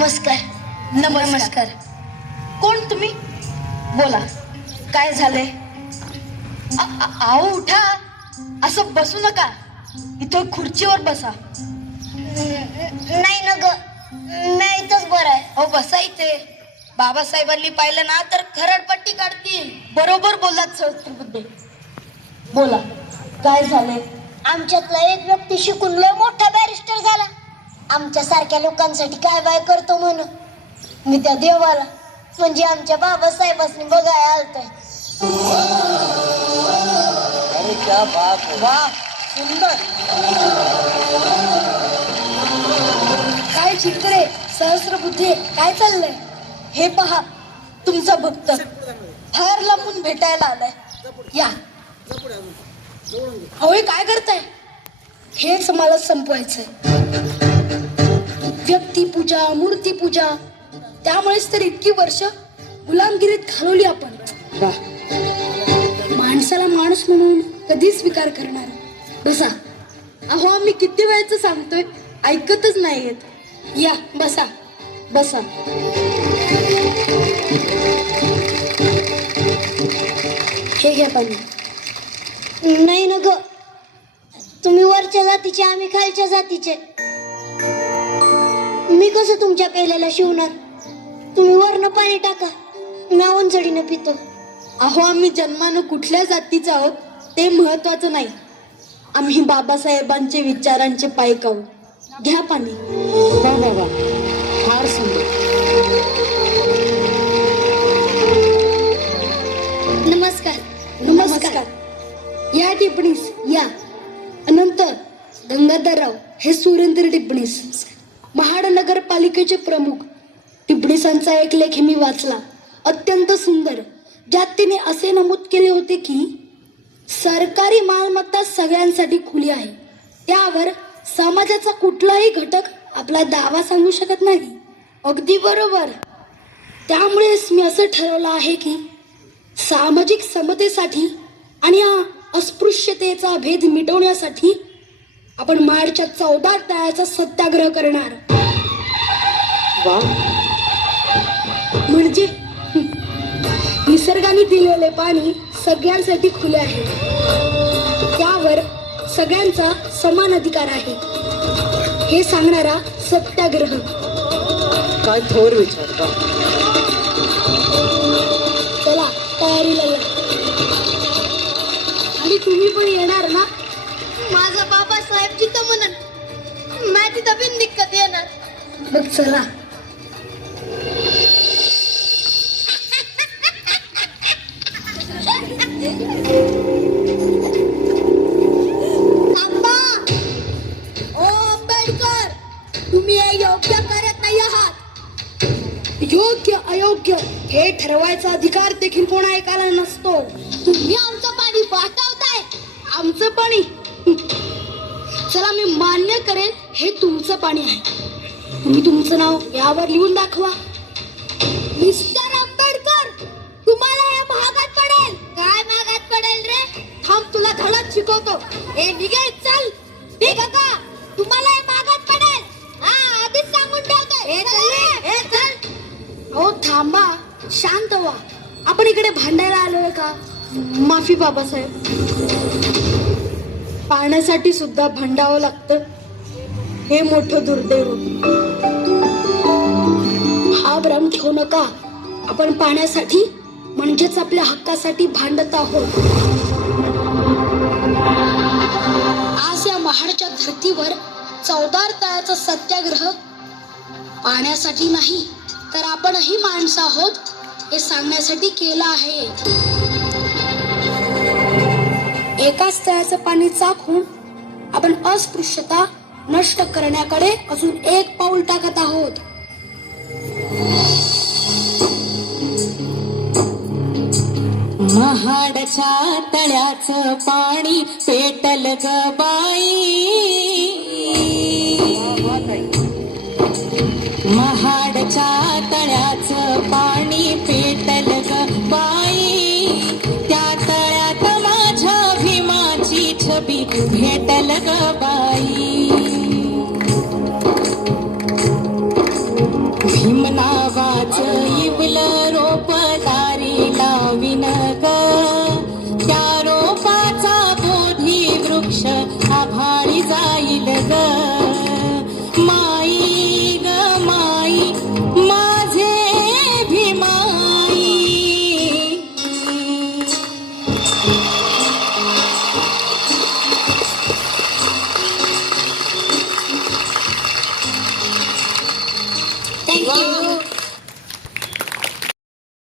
नमस्कार. नमस्कार. कोण तुम्ही? बोला, काय झालंय? आओ उठा, असं बसू नका, इथं खुर्चीवर बसा. नाही ना ग, मी इथंच बरं आहे. अहो बसा इथे. बाबासाहेबांनी पाहिलं ना तर खरडपट्टी काढतील. बरोबर बोललात सहस्त्रबुद्धे. बोला, काय झालंय? आमच्यातला एक व्यक्ती शिकून लय मोठा बॅरिस्टर झाला. आमच्या सारख्या लोकांसाठी काय बाय करतो म्हणून मी त्या देवाला म्हणजे आमच्या बाबासाहेबांनी बघायला आलतोय. अरे क्या बात है. वा, सुंदर. काय चित्रे सहस्त्रबुद्धे, काय चाललंय? हे पहा, तुमचा भक्त फार लांबून भेटायला आलाय. या. अहो हे काय करताय? हेच मला संपवायचंय. व्यक्तिपूजा, मूर्तीपूजा, त्यामुळेच तर इतकी वर्ष गुलामगिरीत घालवली आपण. माणसाला माणूस म्हणून कधी स्वीकार करणार? बसा. अहो आम्ही किती वेळचं सांगतोय, ऐकतच नाही येत. या बसा बसा. हे घ्या पाणी. नाही ना ग, तुम्ही वरच्या जातीचे, आम्ही खालच्या जातीचे. मी कसं तुमच्या पेल्याला शिवणार? तुम्ही वरनं पाणी टाका, मी उंचडीनं पितो. अहो आम्ही जन्मानं कुठल्या जातीचं आहोत ते महत्वाचं नाही. आम्ही बाबासाहेबांचे विचारांचे पाईक आहोत. घ्या पाणी. वा वा वा, फार सुंदर. नमस्कार. नमस्कार. या टिप्पणीस या. अनंत गंगाधरराव हे सुरेंद्र टिप्पणीस, महाड नगरपालिकेचे प्रमुख. टिप्पणीसांचा एक लेख मी वाचला, अत्यंत सुंदर, ज्यात तिने असे नमूद केले होते की सरकारी मालमत्ता सगळ्यांसाठी खुली आहे. त्यावर समाजाचा कुठलाही घटक आपला दावा सांगू शकत नाही. अगदी बरोबर. त्यामुळेच मी असं ठरवलं आहे की सामाजिक समतेसाठी आणि अस्पृश्यतेचा भेद मिटवण्यासाठी आपण मार्चच्या 14 तळ्याचा सत्याग्रह करणार. वा, म्हणजे निसर्गाने दिलेले पाणी सगळ्यांसाठी खुले आहे, त्यावर सगळ्यांचा समान अधिकार आहे, हे सांगणारा सत्याग्रह. काय थोर विचार. चला तयारीला या. आणि तुम्ही पण येणार ना? माझा बाबासाहेब जिथं म्हणून मी तिथं बिनदिक्कत येणार. मग चला. तुम्ही हे योग्य करत नाही आहात. योग्य अयोग्य हे ठरवायचा अधिकार देखील कोणा एकाला नसतो. तुम्ही आमचं पाणी वाटवताय. आमचं पाणी? चला मी मान्य करेन, हे तुमचं पाणी आहे. तुम्ही तुमचं नाव यावर लिहून दाखवा. मिस्टर आंबेडकर, तुम्हाला हे महागात पडेल. काय महागात पडेल रे? थांब, तुला धडा शिकवतो. हे निघेल, चल. हे बघा, तुम्हाला हे महागात पडेल. हा, आधीच सांगून ठेवतोय. हे चल. हो थांबा, शांत व्हा. आपण इकडे भांडायला आलोय का? माफी बाबासाहेब. पाण्यासाठी सुद्धा भांडावं लागतं, हे मोठं दुर्दैव. हा भ्रम ठेवू नका. आपण पाण्यासाठी म्हणजेच आपल्या हक्कासाठी भांडत आहोत. आज या महाडच्या धर्तीवर 14 तळ्याचा सत्याग्रह पाण्यासाठी नाही तर आपणही माणसं आहोत हे सांगण्यासाठी केला आहे. एकाच तळ्याचं पाणी चाखून आपण अस्पृश्यता नष्ट करण्याकडे अजून एक पाऊल टाकत आहोत. महाडच्या तळ्याचं पाणी पेटल ग बाई. महाडच्या